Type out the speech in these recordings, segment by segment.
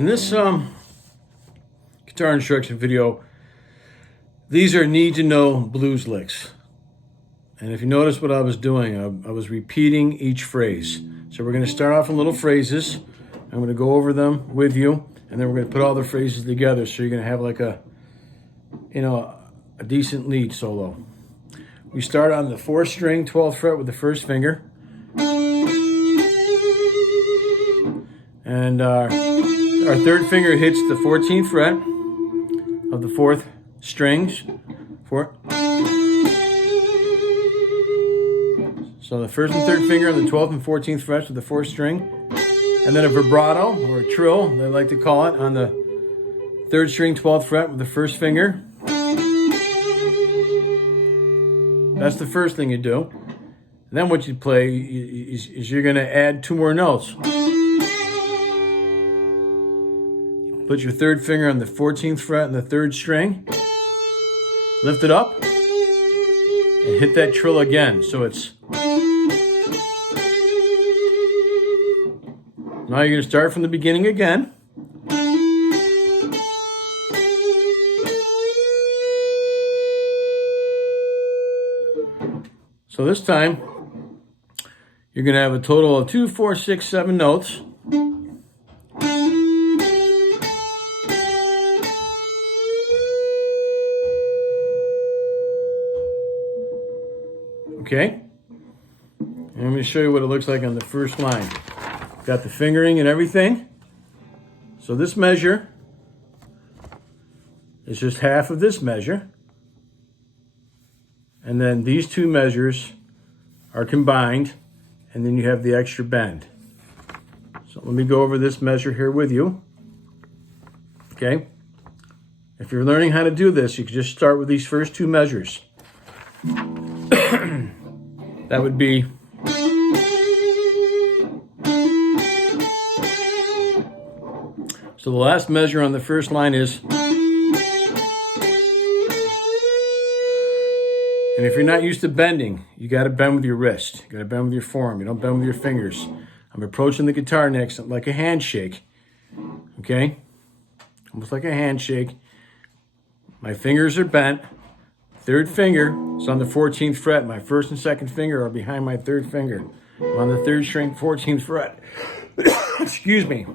in this guitar instruction video, these are need-to-know blues licks. And if you notice what I was doing, I was repeating each phrase. So we're going to start off in little phrases. I'm going to go over them with you, and then we're going to put all the phrases together, so you're going to have like a decent lead solo. We start on the 4th string, 12th fret with the 1st finger. And our 3rd finger hits the 14th fret of the 4th strings. So the 1st and 3rd finger on the 12th and 14th frets of the 4th string. And then a vibrato, or a trill, they like to call it, on the 3rd string, 12th fret with the 1st finger. That's the first thing you do. And then what you play is you're going to add 2 more notes. Put your 3rd finger on the 14th fret and the 3rd string. Lift it up. And hit that trill again. So it's... Now you're going to start from the beginning again. So this time, you're going to have a total of 2, 4, 6, 7 notes. Okay? And I'm going to show you what it looks like on the first line. Got the fingering and everything. So this measure is just half of this measure. And then these 2 measures are combined, and then you have the extra bend. So let me go over this measure here with you. Okay? If you're learning how to do this, you can just start with these first 2 measures. That would be... So the last measure on the first line is... And if you're not used to bending, you got to bend with your wrist. You got to bend with your forearm. You don't bend with your fingers. I'm approaching the guitar next like a handshake. Okay? Almost like a handshake. My fingers are bent. 3rd finger is on the 14th fret. My 1st and 2nd finger are behind my 3rd finger. I'm on the 3rd string, 14th fret. Excuse me.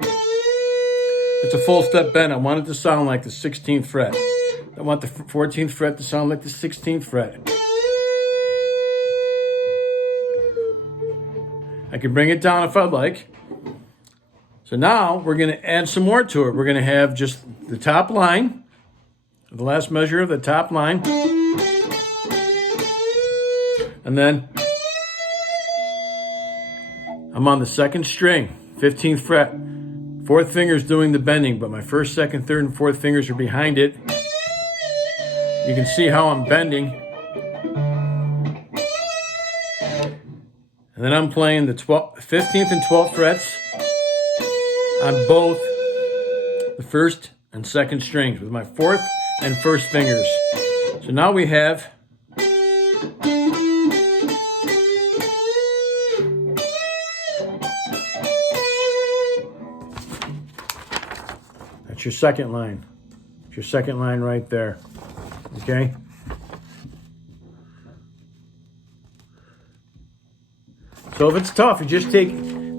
It's a full step bend. I want it to sound like the 16th fret. I want the 14th fret to sound like the 16th fret. I can bring it down if I'd like. So now we're going to add some more to it. We're going to have just the top line, the last measure of the top line. And then I'm on the 2nd string, 15th fret. 4th finger is doing the bending, but my 1st, 2nd, 3rd, and 4th fingers are behind it. You can see how I'm bending. And then I'm playing the 15th and 12th frets on both the 1st and 2nd strings with my 4th and 1st fingers. So now we have that's your 2nd line. It's your 2nd line right there. Okay? So if it's tough, you just take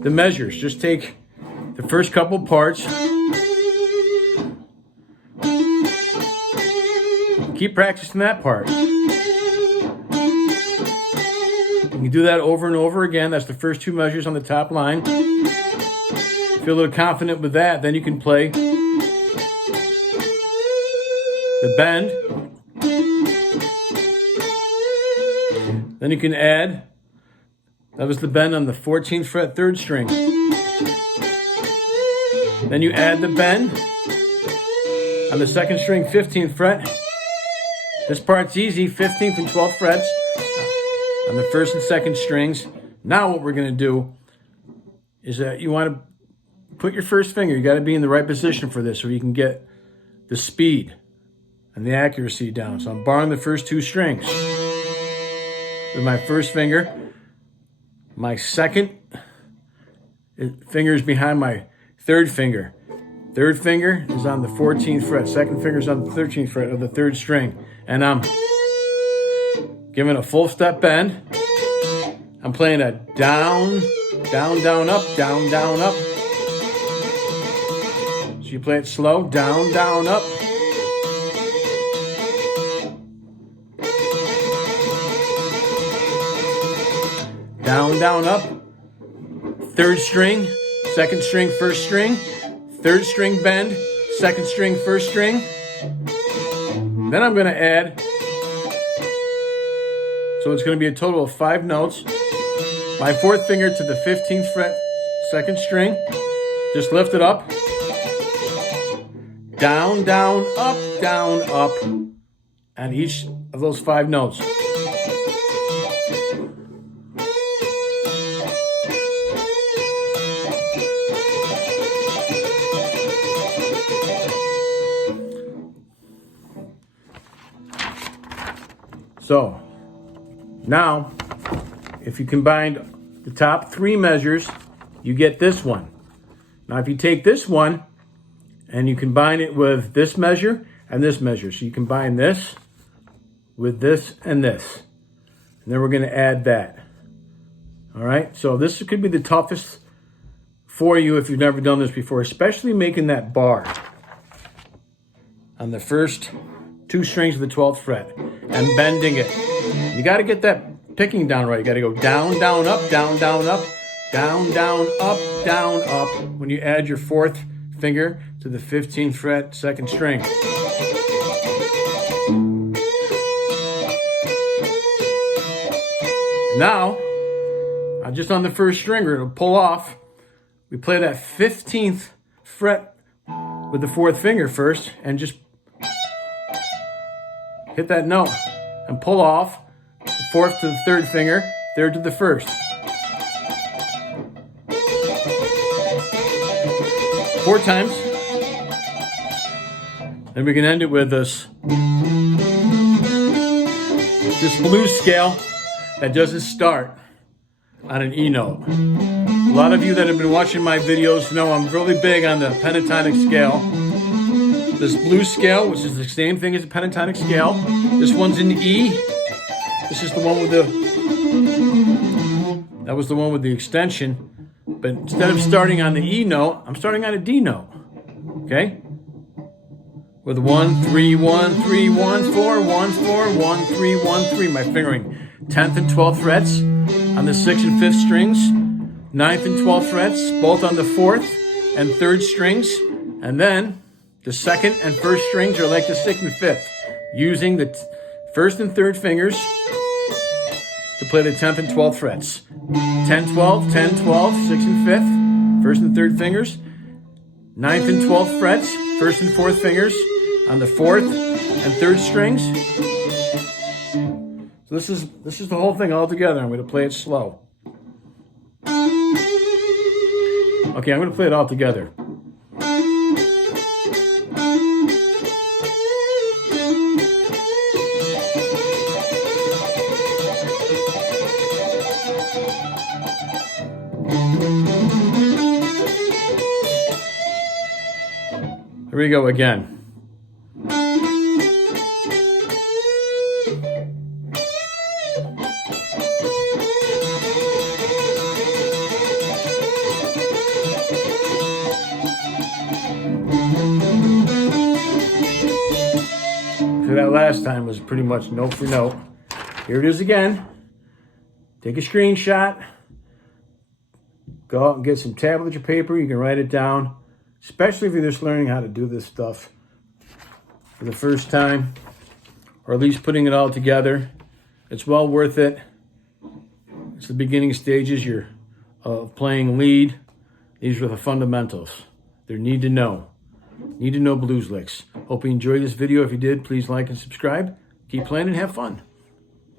the measures. Just take the first couple parts. Keep practicing that part. You can do that over and over again. That's the first 2 measures on the top line. Feel a little confident with that, then you can play the bend. Then you can add, that was the bend on the 14th fret 3rd string. Then you add the bend on the 2nd string 15th fret. This part's easy, 15th and 12th frets on the 1st and 2nd strings. Now what we're going to do is that you want to put your 1st finger, you got to be in the right position for this so you can get the speed and the accuracy down. So I'm barring the first 2 strings with my 1st finger. My 2nd finger is behind my 3rd finger. Third finger is on the 14th fret. Second finger is on the 13th fret of the third string. And I'm giving a full step bend. I'm playing a down, down, down, up, down, down, up. So you play it slow, down, down, up. Down, down, up. Third string, second string, first string. Third string bend, second string, first string. Then I'm going to add, so it's going to be a total of 5 notes. My fourth finger to the 15th fret, second string. Just lift it up. Down, down, up, and each of those 5 notes. So, now, if you combine the top 3 measures, you get this one. Now, if you take this one and you combine it with this measure and this measure, so you combine this with this and this, and then we're going to add that. All right, so this could be the toughest for you if you've never done this before, especially making that bar on the first 2 strings of the 12th fret and bending it. You got to get that picking down right. You got to go down, down, up, down, down, up, down, down, up, down, up when you add your 4th finger to the 15th fret, second string. Now, just on the first string, it'll pull off. We play that 15th fret with the 4th finger first and just hit that note and pull off the 4th to the 3rd finger, 3rd to the 1st. 4 times. Then we can end it with this blues scale that doesn't start on an E note. A lot of you that have been watching my videos know I'm really big on the pentatonic scale. This blues scale, which is the same thing as a pentatonic scale. This one's in E. This is the one with that was the one with the extension. But instead of starting on the E note, I'm starting on a D note. Okay? With 1, 3, 1, 3, 1, 4, 1, 4, 1, 3, 1, 3. My fingering 10th and 12th frets on the 6th and 5th strings. 9th and 12th frets, both on the 4th and 3rd strings. And then the 2nd and 1st strings are like the 6th and 5th, using the 1st and 3rd fingers to play the 10th and 12th frets. 10, 12, 10, 12, 6th and 5th, 1st and 3rd fingers. 9th and 12th frets, 1st and 4th fingers on the 4th and 3rd strings. So this is the whole thing all together. I'm going to play it slow. Okay, I'm going to play it all together. Here we go again. So that last time was pretty much note for note. Here it is again. Take a screenshot. Go out and get some tablet or paper. You can write it down. Especially if you're just learning how to do this stuff for the first time, or at least putting it all together. It's well worth it. It's the beginning stages of playing lead. These are the fundamentals. They're need to know blues licks. Hope you enjoyed this video. If you did, please like and subscribe. Keep playing and have fun.